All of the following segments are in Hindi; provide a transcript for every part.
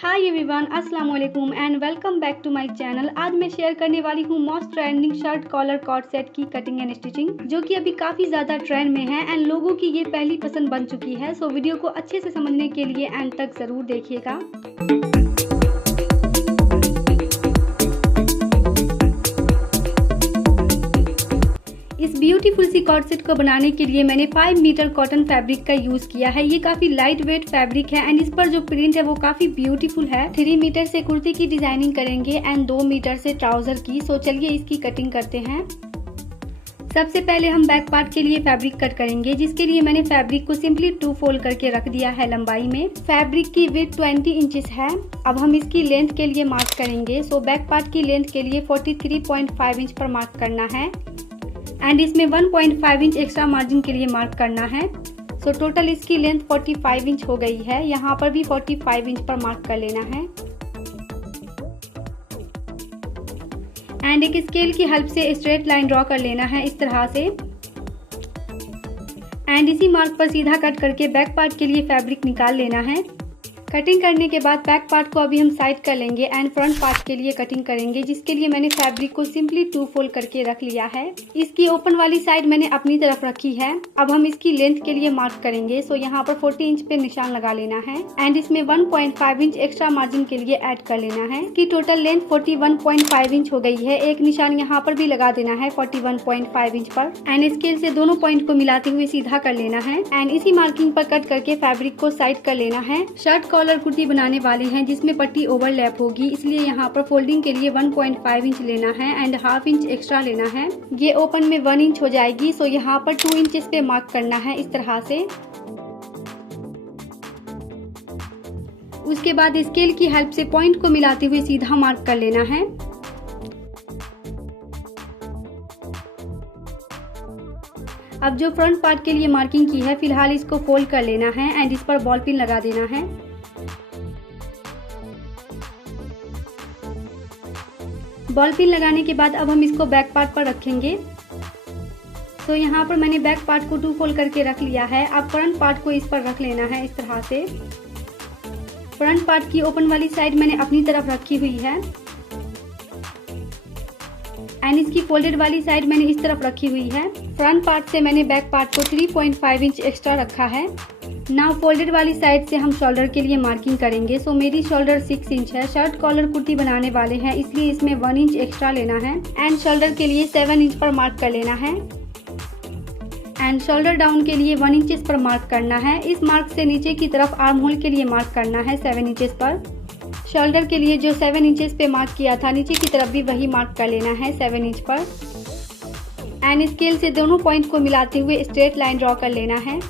हाय एवरीवन, अस्सलाम वालेकुम and welcome back to my channel. आज मैं शेयर करने वाली हूँ most trending shirt collar cord set की कटिंग एंड स्टिचिंग, जो कि अभी काफ़ी ज़्यादा ट्रेंड में है एंड लोगों की ये पहली पसंद बन चुकी है। सो वीडियो को अच्छे से समझने के लिए एंड तक ज़रूर देखिएगा। इस ब्यूटीफुल सी कॉर्ड सेट को बनाने के लिए मैंने 5 मीटर कॉटन फैब्रिक का यूज किया है। ये काफी लाइट वेट फैब्रिक है एंड इस पर जो प्रिंट है वो काफी ब्यूटीफुल है। 3 मीटर से कुर्ती की डिजाइनिंग करेंगे एंड 2 मीटर से ट्राउजर की। सो चलिए इसकी कटिंग करते हैं। सबसे पहले हम बैक पार्ट के लिए फैब्रिक कट करेंगे, जिसके लिए मैंने फैब्रिक को सिंपली 2 फोल्ड करके रख दिया है लंबाई में। फैब्रिक की विड्थ 20 इंचेस है। अब हम इसकी लेंथ के लिए मार्क करेंगे। सो बैक पार्ट की लेंथ के लिए 43.5 इंच पर मार्क करना है एंड इसमें 1.5 इंच एक्स्ट्रा मार्जिन के लिए मार्क करना है। सो टोटल इसकी लेंथ 45 इंच हो गई है। यहाँ पर भी 45 इंच पर मार्क कर लेना है एंड एक स्केल की हेल्प से स्ट्रेट लाइन ड्रॉ कर लेना है इस तरह से एंड इसी मार्क पर सीधा कट करके बैक पार्ट के लिए फैब्रिक निकाल लेना है। कटिंग करने के बाद बैक पार्ट को अभी हम साइड कर लेंगे एंड फ्रंट पार्ट के लिए कटिंग करेंगे, जिसके लिए मैंने फैब्रिक को सिंपली 2 फोल्ड करके रख लिया है। इसकी ओपन वाली साइड मैंने अपनी तरफ रखी है। अब हम इसकी लेंथ के लिए मार्क करेंगे। सो यहाँ पर 40 इंच पे निशान लगा लेना है एंड इसमें 1.5 इंच एक्स्ट्रा मार्जिन के लिए ऐड कर लेना है। इसकी टोटल लेंथ 41.5 इंच हो गई है। एक निशान यहाँ पर भी लगा देना है 41.5 इंच पर एंड स्केल से दोनों पॉइंट को मिलाते हुए सीधा कर लेना है एंड इसी मार्किंग पर कट करके फैब्रिक को साइड कर लेना है। शर्ट कॉलर कुर्ती बनाने वाले हैं जिसमें पट्टी ओवरलैप होगी, इसलिए यहाँ पर फोल्डिंग के लिए 1.5 इंच लेना है एंड हाफ इंच एक्स्ट्रा लेना है। ये ओपन में 1 इंच हो जाएगी। सो यहाँ पर 2 इंचेस पे मार्क करना है इस तरह से। उसके बाद स्केल की हेल्प से पॉइंट को मिलाते हुए सीधा मार्क कर लेना है। अब जो फ्रंट पार्ट के लिए मार्किंग की है, फिलहाल इसको फोल्ड कर लेना है एंड इस पर बॉल पिन लगा देना है। बॉल पिन लगाने के बाद अब हम इसको बैक पार्ट पर रखेंगे। तो यहाँ पर मैंने बैक पार्ट को 2 फोल्ड करके रख लिया है। अब फ्रंट पार्ट को इस पर रख लेना है इस तरह से। फ्रंट पार्ट की ओपन वाली साइड मैंने अपनी तरफ रखी हुई है एंड इसकी फोल्डेड वाली साइड मैंने इस तरफ रखी हुई है। फ्रंट पार्ट से मैंने बैक पार्ट को 3.5 इंच एक्स्ट्रा रखा है। नाउ फोल्डेड वाली साइड से हम शोल्डर के लिए मार्किंग करेंगे। सो मेरी शोल्डर 6 इंच है। शर्ट कॉलर कुर्ती बनाने वाले हैं, इसलिए इसमें 1 इंच एक्स्ट्रा लेना है एंड शोल्डर के लिए 7 इंच पर मार्क कर लेना है एंड शोल्डर डाउन के लिए 1 इंचेस पर मार्क करना है। इस मार्क से नीचे की तरफ आर्म होल के लिए मार्क करना है 7 इंचेस पर। शोल्डर के लिए जो 7 इंचेस पे मार्क किया था, नीचे की तरफ भी वही मार्क कर लेना है 7 इंच पर एंड स्केल से दोनों पॉइंट को मिलाते हुए स्ट्रेट लाइन ड्रॉ कर लेना है।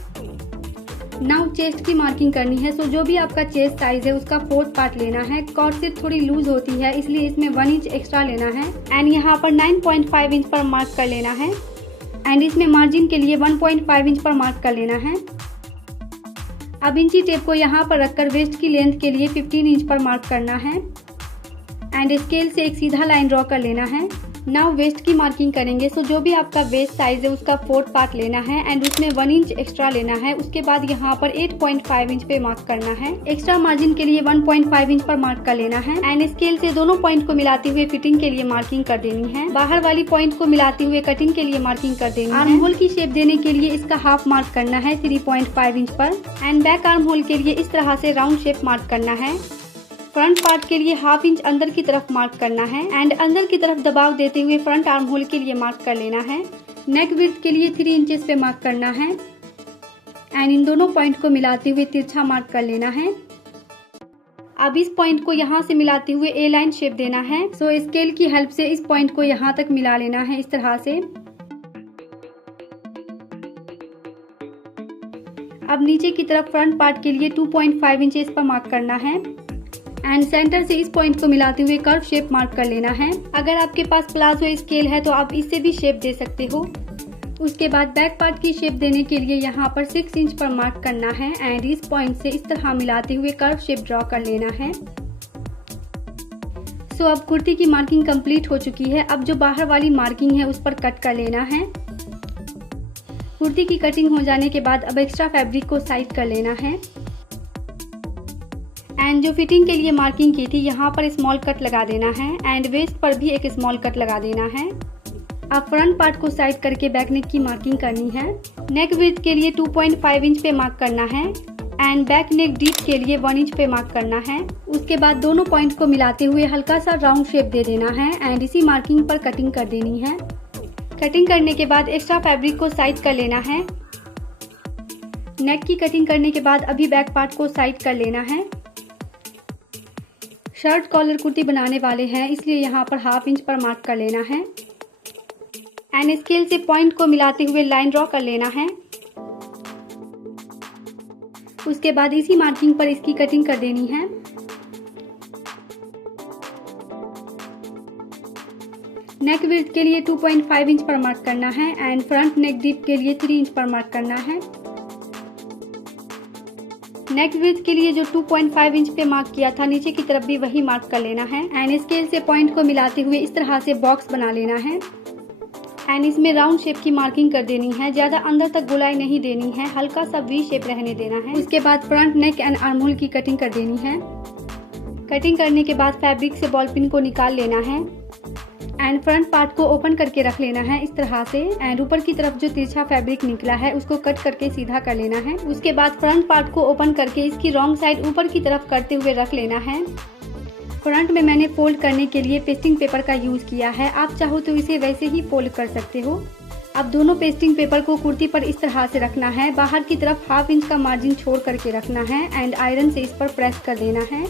नाउ चेस्ट की मार्किंग करनी है। सो जो भी आपका चेस्ट साइज है उसका 4th पार्ट लेना है। कॉर्ड सेट थोड़ी लूज होती है, इसलिए इसमें 1 इंच एक्स्ट्रा लेना है एंड यहाँ पर 9.5 इंच पर मार्क कर लेना है एंड इसमें मार्जिन के लिए 1.5 इंच पर मार्क कर लेना है। अब इंची टेप को यहाँ पर रखकर वेस्ट की लेंथ के लिए 15 इंच पर मार्क करना है एंड स्केल से एक सीधा लाइन ड्रॉ कर लेना है। नाउ वेस्ट की मार्किंग करेंगे। सो जो भी आपका वेस्ट साइज है उसका 4th पार्ट लेना है एंड उसमें 1 इंच एक्स्ट्रा लेना है। उसके बाद यहाँ पर 8.5 इंच पे मार्क करना है। एक्स्ट्रा मार्जिन के लिए 1.5 इंच पर मार्क कर लेना है एंड स्केल से दोनों पॉइंट को मिलाते हुए फिटिंग के लिए मार्किंग कर देनी है। बाहर वाली पॉइंट को मिलाते हुए कटिंग के लिए मार्किंग कर देनी है। आर्म होल की शेप देने के लिए इसका हाफ मार्क करना है 3.5 इंच पर एंड बैक आर्म होल के लिए इस तरह से राउंड शेप मार्क करना है। फ्रंट पार्ट के लिए हाफ इंच अंदर की तरफ मार्क करना है एंड अंदर की तरफ दबाव देते हुए फ्रंट आर्म होल के लिए मार्क कर लेना है। नेक विड्थ के लिए 3 इंचेस पे मार्क करना है एंड इन दोनों पॉइंट को मिलाते हुए तिरछा मार्क कर लेना है। अब इस पॉइंट को यहाँ से मिलाते हुए ए लाइन शेप देना है। सो स्केल की हेल्प से इस पॉइंट को यहाँ तक मिला लेना है इस तरह से। अब नीचे की तरफ फ्रंट पार्ट के लिए 2.5 इंचेस पर मार्क करना है एंड सेंटर से इस पॉइंट को मिलाते हुए कर्व शेप मार्क कर लेना है। अगर आपके पास प्लाजो स्केल है तो आप इससे भी शेप दे सकते हो। उसके बाद बैक पार्ट की शेप देने के लिए यहाँ पर 6 इंच पर मार्क करना है एंड इस पॉइंट से इस तरह मिलाते हुए कर्व शेप ड्रॉ कर लेना है। सो अब कुर्ती की मार्किंग कंप्लीट हो चुकी है। अब जो बाहर वाली मार्किंग है उस पर कट कर लेना है। कुर्ती की कटिंग हो जाने के बाद अब एक्स्ट्रा फैब्रिक को साइड कर लेना है एंड जो फिटिंग के लिए मार्किंग की थी यहाँ पर स्मॉल कट लगा देना है एंड वेस्ट पर भी एक स्मॉल कट लगा देना है। अब फ्रंट पार्ट को साइड करके बैक नेक की मार्किंग करनी है। नेक विड्थ के लिए 2.5 इंच पे मार्क करना है एंड बैक नेक डीप के लिए 1 इंच पे मार्क करना है। उसके बाद दोनों पॉइंट को मिलाते हुए हल्का सा राउंड शेप दे देना है एंड इसी मार्किंग पर कटिंग कर देनी है। कटिंग करने के बाद एक्स्ट्रा फैब्रिक को साइड कर लेना है। नेक की कटिंग करने के बाद अभी बैक पार्ट को साइड कर लेना है। शर्ट कॉलर कुर्ती बनाने वाले हैं इसलिए यहाँ पर 1/2 इंच पर मार्क कर लेना है एंड स्केल से पॉइंट को मिलाते हुए लाइन ड्रॉ कर लेना है। उसके बाद इसी मार्किंग पर इसकी कटिंग कर देनी है। नेक विड्थ के लिए 2.5 इंच पर मार्क करना है एंड फ्रंट नेक डीप के लिए 3 इंच पर मार्क करना है। नेक विड्थ के लिए जो 2.5 इंच पे मार्क किया था नीचे की तरफ भी वही मार्क कर लेना है एंड स्केल से पॉइंट को मिलाते हुए इस तरह से बॉक्स बना लेना है एंड इसमें राउंड शेप की मार्किंग कर देनी है। ज्यादा अंदर तक गोलाई नहीं देनी है, हल्का सा वी शेप रहने देना है। उसके बाद front neck and arm hole की कटिंग कर देनी है। कटिंग करने के बाद फैब्रिक से बॉल पिन को निकाल लेना है एंड फ्रंट पार्ट को ओपन करके रख लेना है इस तरह से एंड ऊपर की तरफ जो तिरछा फैब्रिक निकला है उसको कट करके सीधा कर लेना है। उसके बाद फ्रंट पार्ट को ओपन करके इसकी रॉन्ग साइड ऊपर की तरफ करते हुए रख लेना है। फ्रंट में मैंने फोल्ड करने के लिए पेस्टिंग पेपर का यूज किया है, आप चाहो तो इसे वैसे ही फोल्ड कर सकते हो। अब दोनों पेस्टिंग पेपर को कुर्ती पर इस तरह से रखना है। बाहर की तरफ 1/2 इंच का मार्जिन छोड़ करके रखना है एंड आयरन से इस पर प्रेस कर देना है।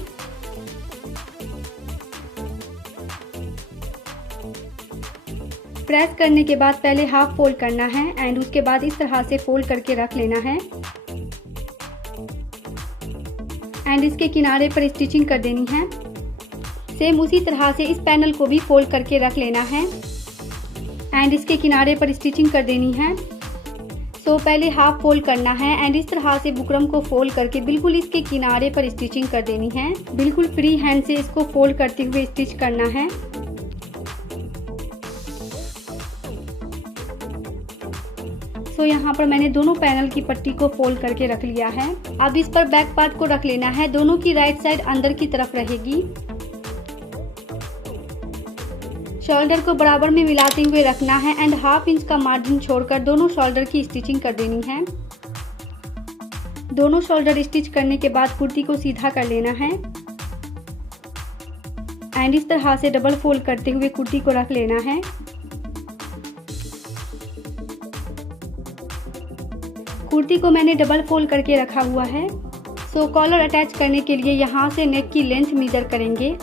प्रेस करने के बाद पहले हाफ फोल्ड करना है एंड उसके बाद इस तरह से फोल्ड करके रख लेना है एंड इसके किनारे पर स्टिचिंग कर देनी है। सेम उसी तरह से इस पैनल को भी फोल्ड करके रख लेना है एंड इसके किनारे पर स्टिचिंग कर देनी है। सो पहले हाफ फोल्ड करना है एंड इस तरह से बुकरम को फोल्ड करके बिल्कुल इसके किनारे पर स्टिचिंग कर देनी है। बिल्कुल फ्री हैंड से इसको फोल्ड करते हुए स्टिच करना है। तो यहाँ पर मैंने दोनों पैनल की पट्टी को फोल्ड करके रख लिया है। अब इस पर बैक पार्ट को रख लेना है। दोनों की राइट साइड अंदर की तरफ रहेगी। शोल्डर को बराबर में मिलाते हुए रखना है एंड 1/2 इंच का मार्जिन छोड़कर दोनों शोल्डर की स्टिचिंग कर देनी है। दोनों शोल्डर स्टिच करने के बाद कुर्ती को सीधा कर लेना है एंड इस तरह से डबल फोल्ड करते हुए कुर्ती को रख लेना है। कुर्ती को मैंने डबल फोल्ड करके रखा हुआ है। सो कॉलर अटैच करने के लिए यहाँ से नेक की लेंथ मेजर करेंगे।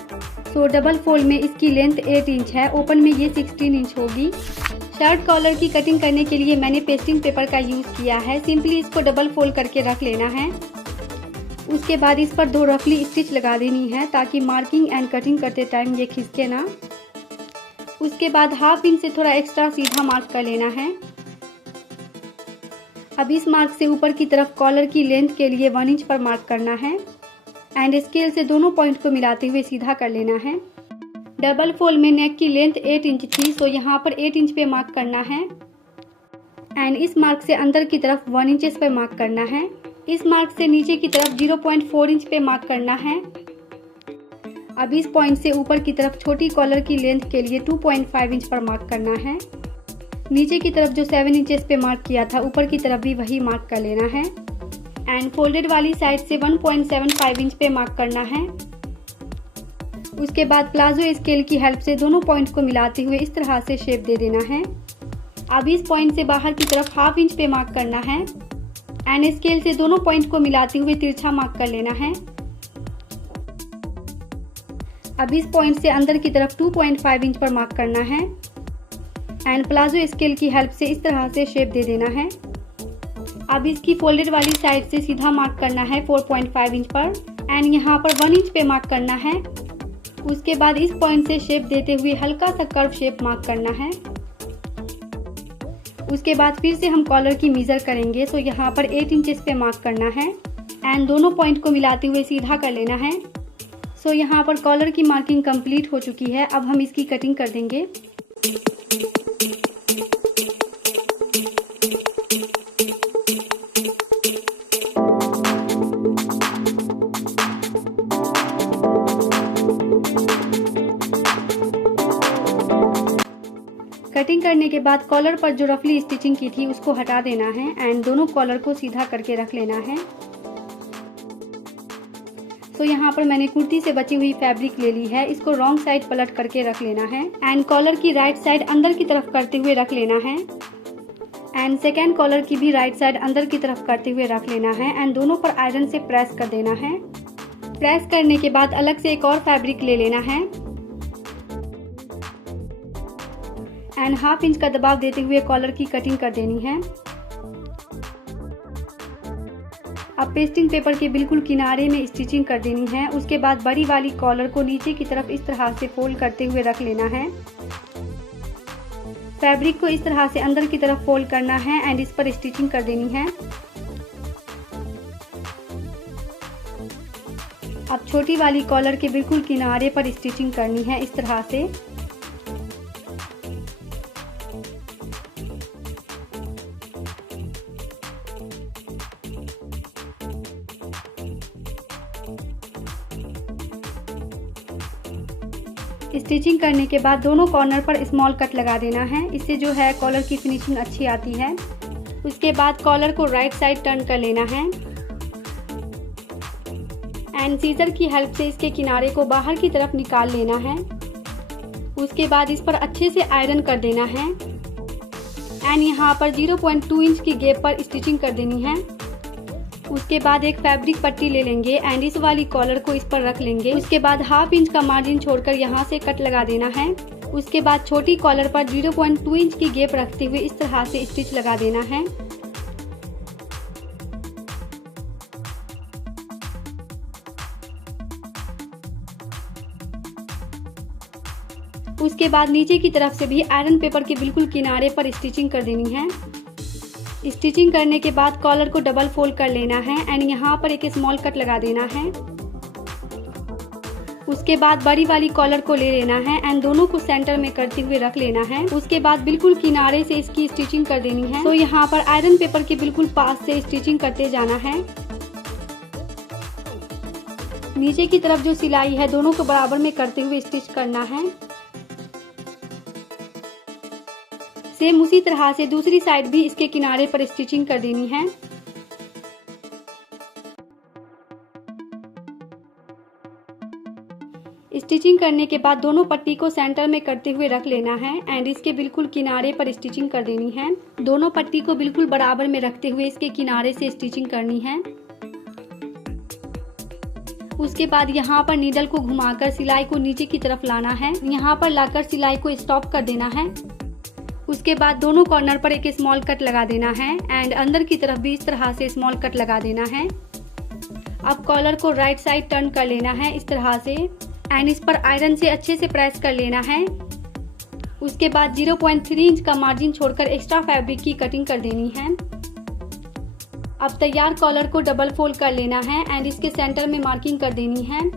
सो डबल फोल्ड में इसकी लेंथ 8 इंच है, ओपन में ये 16 इंच होगी। शर्ट कॉलर की कटिंग करने के लिए मैंने पेस्टिंग पेपर का यूज किया है। सिंपली इसको डबल फोल्ड करके रख लेना है। उसके बाद इस पर 2 रफली स्टिच लगा देनी है ताकि मार्किंग एंड कटिंग करते टाइम ये खिसके ना। उसके बाद 1/2 इंच से थोड़ा एक्स्ट्रा सीधा मार्क कर लेना है। अब इस मार्क से ऊपर की तरफ कॉलर की लेंथ के लिए 1 इंच पर मार्क करना है एंड स्केल से दोनों पॉइंट को मिलाते हुए सीधा कर लेना है। डबल फोल्ड में नेक की लेंथ 8 इंच थी, सो यहाँ पर 8 इंच पे मार्क करना है एंड इस मार्क से अंदर की तरफ 1 इंच पे मार्क करना है। इस मार्क से नीचे की तरफ 0.4 इंच पे मार्क करना है। अब इस पॉइंट से ऊपर की तरफ छोटी कॉलर की लेंथ के लिए 2.5 इंच पर मार्क करना है। नीचे की तरफ जो 7 इंचेस पे मार्क किया था ऊपर की तरफ भी वही मार्क कर लेना है एंड फोल्डेड वाली साइड से 1.75 इंच पे मार्क करना है। उसके बाद प्लाजो स्केल की हेल्प से दोनों पॉइंट को मिलाते हुए इस तरह से शेप दे देना है। अब इस पॉइंट से बाहर की तरफ 1/2 इंच पे मार्क करना है एंड स्केल से दोनों पॉइंट को मिलाते हुए तिरछा मार्क कर लेना है। अब इस पॉइंट से अंदर की तरफ 2.5 इंच पर मार्क करना है एंड प्लाजो स्केल की हेल्प से इस तरह से शेप दे देना है। अब इसकी फोल्डेड वाली साइड से सीधा मार्क करना है 4.5 इंच पर एंड यहाँ पर 1 इंच पे मार्क करना है। उसके बाद इस पॉइंट से शेप देते हुए हल्का सा कर्व शेप मार्क करना है। उसके बाद फिर से हम कॉलर की मेजर करेंगे। सो यहाँ पर 8 इंचेस पे मार्क करना है एंड दोनों पॉइंट को मिलाते हुए सीधा कर लेना है। सो यहाँ पर कॉलर की मार्किंग कंप्लीट हो चुकी है। अब हम इसकी कटिंग कर देंगे। कटिंग करने के बाद कॉलर पर जो रफली स्टिचिंग की थी उसको हटा देना है एंड दोनों कॉलर को सीधा करके रख लेना है। तो यहाँ पर मैंने कुर्ती से बची हुई फैब्रिक ले ली है, इसको रॉन्ग साइड पलट करके रख लेना है एंड कॉलर की राइट साइड अंदर की तरफ करते हुए रख लेना है एंड सेकेंड कॉलर की भी राइट साइड अंदर की तरफ करते हुए रख लेना है एंड दोनों पर आयरन से प्रेस कर देना है। प्रेस करने के बाद अलग से एक और फैब्रिक ले लेना है एंड 1/2 इंच का दबाव देते हुए कॉलर की कटिंग कर देनी है। अब पेस्टिंग पेपर के बिल्कुल किनारे में स्टिचिंग कर देनी है। उसके बाद बड़ी वाली कॉलर को नीचे की तरफ इस तरह से फोल्ड करते हुए रख लेना है। फैब्रिक को इस तरह से अंदर की तरफ फोल्ड करना है एंड इस पर स्टिचिंग कर देनी है। अब छोटी वाली कॉलर के बिल्कुल किनारे पर स्टिचिंग करनी है इस तरह से। स्टिचिंग करने के बाद दोनों कॉर्नर पर स्मॉल कट लगा देना है, इससे जो है कॉलर की फिनिशिंग अच्छी आती है। उसके बाद कॉलर को राइट साइड टर्न कर लेना है एंड सीजर की हेल्प से इसके किनारे को बाहर की तरफ निकाल लेना है। उसके बाद इस पर अच्छे से आयरन कर देना है एंड यहाँ पर 0.2 इंच की गैप पर स्टिचिंग कर देनी है। उसके बाद एक फैब्रिक पट्टी ले लेंगे एंड इस वाली कॉलर को इस पर रख लेंगे। उसके बाद 1/2 इंच का मार्जिन छोड़कर यहाँ से कट लगा देना है। उसके बाद छोटी कॉलर पर 0.2 इंच की गैप रखते हुए इस तरह से स्टिच लगा देना है। उसके बाद नीचे की तरफ से भी आयरन पेपर के बिल्कुल किनारे पर स्टिचिंग कर देनी है। स्टिचिंग करने के बाद कॉलर को डबल फोल्ड कर लेना है एंड यहाँ पर एक स्मॉल कट लगा देना है। उसके बाद बड़ी वाली कॉलर को ले लेना है एंड दोनों को सेंटर में करते हुए रख लेना है। उसके बाद बिल्कुल किनारे से इसकी स्टिचिंग कर देनी है। तो यहाँ पर आयरन पेपर के बिल्कुल पास से स्टिचिंग करते जाना है। नीचे की तरफ जो सिलाई है दोनों को बराबर में करते हुए स्टिच करना है। सेम उसी तरह से दूसरी साइड भी इसके किनारे पर स्टिचिंग कर देनी है। स्टिचिंग करने के बाद दोनों पट्टी को सेंटर में करते हुए रख लेना है एंड इसके बिल्कुल किनारे पर स्टिचिंग कर देनी है। दोनों पट्टी को बिल्कुल बराबर में रखते हुए इसके किनारे से स्टिचिंग करनी है। उसके बाद यहाँ पर नीडल को घुमाकर सिलाई को नीचे की तरफ लाना है। यहाँ पर लाकर सिलाई को स्टॉप कर देना है। उसके बाद दोनों कॉर्नर पर एक स्मॉल कट लगा देना है एंड अंदर की तरफ भी इस तरह से स्मॉल कट लगा देना है। अब कॉलर को राइट साइड टर्न कर लेना है इस तरह से एंड इस पर आयरन से अच्छे से प्रेस कर लेना है। उसके बाद 0.3 इंच का मार्जिन छोड़कर एक्स्ट्रा फैब्रिक की कटिंग कर देनी है। अब तैयार कॉलर को डबल फोल्ड कर लेना है एंड इसके सेंटर में मार्किंग कर देनी है।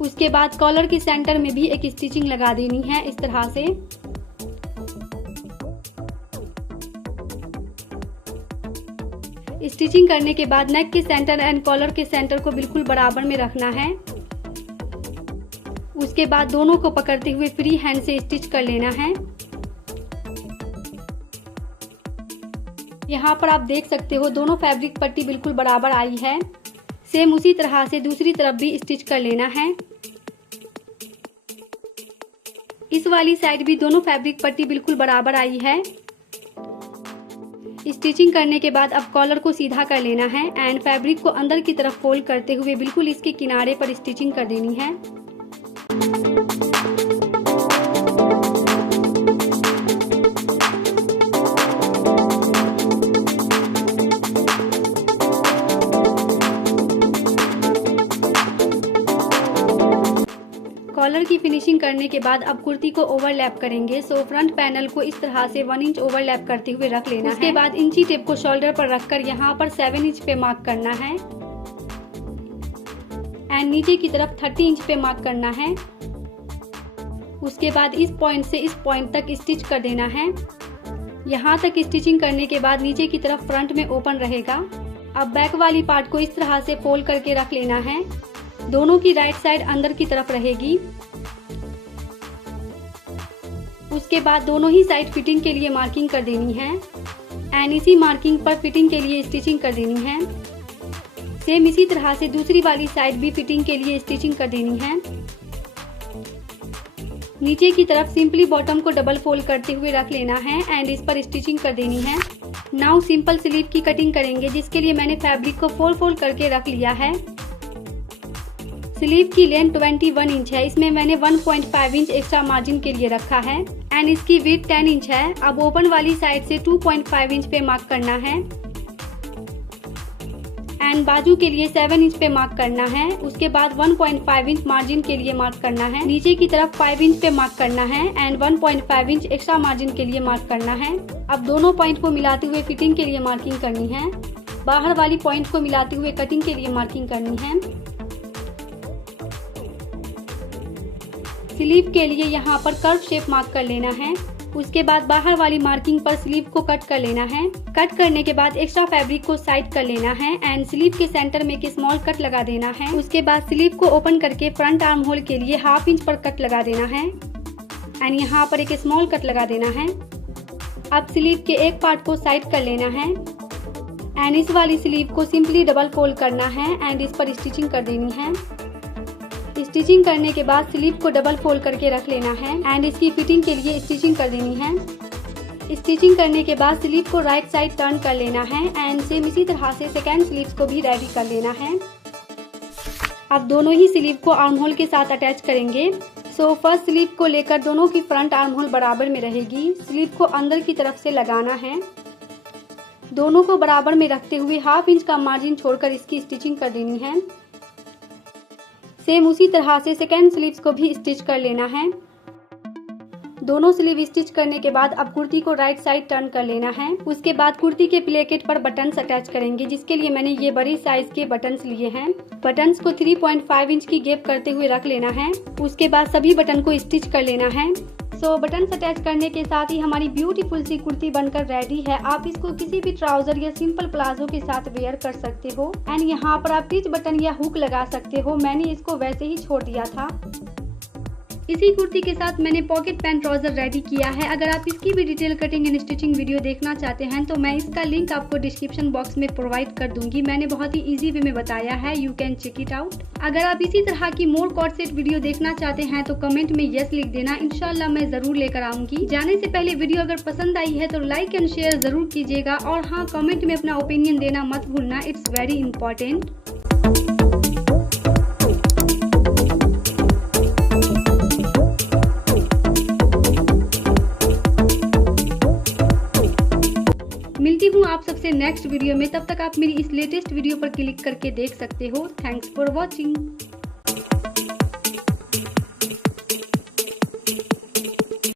उसके बाद कॉलर के सेंटर में भी एक स्टिचिंग लगा देनी है इस तरह से। स्टिचिंग करने के बाद नेक के सेंटर एंड कॉलर के सेंटर को बिल्कुल बराबर में रखना है। उसके बाद दोनों को पकड़ते हुए फ्री हैंड से स्टिच कर लेना है। यहाँ पर आप देख सकते हो दोनों फैब्रिक पट्टी बिल्कुल बराबर आई है। सेम उसी तरह से दूसरी तरफ भी स्टिच कर लेना है। इस वाली साइड भी दोनों फैब्रिक पट्टी बिल्कुल बराबर आई है। स्टिचिंग करने के बाद अब कॉलर को सीधा कर लेना है एंड फैब्रिक को अंदर की तरफ फोल्ड करते हुए बिल्कुल इसके किनारे पर स्टिचिंग कर देनी है। कॉलर की फिनिशिंग करने के बाद अब कुर्ती को ओवरलैप करेंगे। सो फ्रंट पैनल को इस तरह से 1 इंच ओवरलैप करते हुए रख लेना है। उसके बाद इंची टेप को शोल्डर पर रखकर यहाँ पर 7 इंच पे मार्क करना है एंड नीचे की तरफ 30 इंच पे मार्क करना है। उसके बाद इस पॉइंट से इस पॉइंट तक स्टिच कर देना है। यहाँ तक स्टिचिंग करने के बाद नीचे की तरफ फ्रंट में ओपन रहेगा। अब बैक वाली पार्ट को इस तरह से फोल्ड करके रख लेना है। दोनों की राइट साइड अंदर की तरफ रहेगी। उसके बाद दोनों ही साइड फिटिंग के लिए मार्किंग कर देनी है एंड इसी मार्किंग पर फिटिंग के लिए स्टिचिंग कर देनी है। सेम इसी तरह से दूसरी वाली साइड भी फिटिंग के लिए स्टिचिंग कर देनी है। नीचे की तरफ सिंपली बॉटम को डबल फोल्ड करते हुए रख लेना है एंड इस पर स्टिचिंग कर देनी है। नाउ सिंपल स्लीव की कटिंग करेंगे, जिसके लिए मैंने फैब्रिक को फोल्ड करके रख लिया है। स्लीव की लेंथ 21 इंच है, इसमें मैंने 1.5 इंच एक्स्ट्रा मार्जिन के लिए रखा है एंड इसकी विड्थ 10 इंच है। अब ओपन वाली साइड से 2.5 इंच पे मार्क करना है एंड बाजू के लिए 7 इंच पे मार्क करना है। उसके बाद 1.5 इंच मार्जिन के लिए मार्क करना है। नीचे की तरफ 5 इंच पे मार्क करना है एंड 1.5 इंच एक्स्ट्रा मार्जिन के लिए मार्क करना है। अब दोनों पॉइंट को मिलाते हुए फिटिंग के लिए मार्किंग करनी है। बाहर वाली पॉइंट को मिलाते हुए कटिंग के लिए मार्किंग करनी है। स्लीव के लिए यहाँ पर कर्व शेप मार्क कर लेना है। उसके बाद बाहर वाली मार्किंग पर स्लीव को कट कर लेना है। कट करने के बाद एक्स्ट्रा फैब्रिक को साइड कर लेना है एंड स्लीव के सेंटर में एक स्मॉल कट लगा देना है। उसके बाद स्लीव को ओपन करके फ्रंट आर्म होल के लिए 1/2 इंच पर कट लगा देना है एंड यहाँ पर एक स्मॉल कट लगा देना है। अब स्लीव के एक पार्ट को साइड कर लेना है एंड इस वाली स्लीव को सिंपली डबल फोल्ड करना है एंड इस पर स्टिचिंग कर देनी है। स्टिचिंग करने के बाद स्लीव को डबल फोल्ड करके रख लेना है एंड इसकी फिटिंग के लिए स्टिचिंग कर देनी है। स्टिचिंग करने के बाद स्लीव को राइट साइड टर्न कर लेना है एंड सेम इसी तरह से सेकेंड स्लीव को भी रेडी कर लेना है। अब दोनों ही स्लीव को आर्म होल के साथ अटैच करेंगे। सो फर्स्ट स्लीव को लेकर दोनों की फ्रंट आर्म होल बराबर में रहेगी। स्लीव को अंदर की तरफ से लगाना है। दोनों को बराबर में रखते हुए 1/2 इंच का मार्जिन छोड़कर इसकी स्टिचिंग कर देनी है। सेम उसी तरह से सेकेंड स्लीव्स को भी स्टिच कर लेना है। दोनों स्लीव स्टिच करने के बाद अब कुर्ती को राइट साइड टर्न कर लेना है। उसके बाद कुर्ती के प्लेकेट पर बटन्स अटैच करेंगे, जिसके लिए मैंने ये बड़ी साइज के बटन्स लिए हैं। बटन्स को 3.5 इंच की गैप करते हुए रख लेना है। उसके बाद सभी बटन को स्टिच कर लेना है। सो बटन्स अटैच करने के साथ ही हमारी ब्यूटीफुल सी कुर्ती बनकर रेडी है। आप इसको किसी भी ट्राउजर या सिंपल प्लाजो के साथ वेयर कर सकते हो एंड यहाँ पर आप टिच बटन या हुक लगा सकते हो। मैंने इसको वैसे ही छोड़ दिया था। इसी कुर्ती के साथ मैंने पॉकेट पैंट ट्राउजर रेडी किया है। अगर आप इसकी भी detail cutting and stitching video देखना चाहते हैं तो मैं इसका लिंक आपको डिस्क्रिप्शन बॉक्स में प्रोवाइड कर दूंगी। मैंने बहुत ही इजी वे में बताया है, you can check it out. अगर आप इसी तरह की मोर कॉर्ड सेट वीडियो देखना चाहते हैं तो कमेंट में यस लिख देना, इंशाल्लाह मैं जरूर लेकर आऊंगी। जाने से पहले वीडियो अगर पसंद आई है तो लाइक एंड शेयर जरूर कीजिएगा और हाँ, कमेंट में अपना ओपिनियन देना मत भूलना, इट्स वेरी इंपॉर्टेंट। मिलती हूँ आप सबसे नेक्स्ट वीडियो में। तब तक आप मेरी इस लेटेस्ट वीडियो पर क्लिक करके देख सकते हो। Thanks for watching.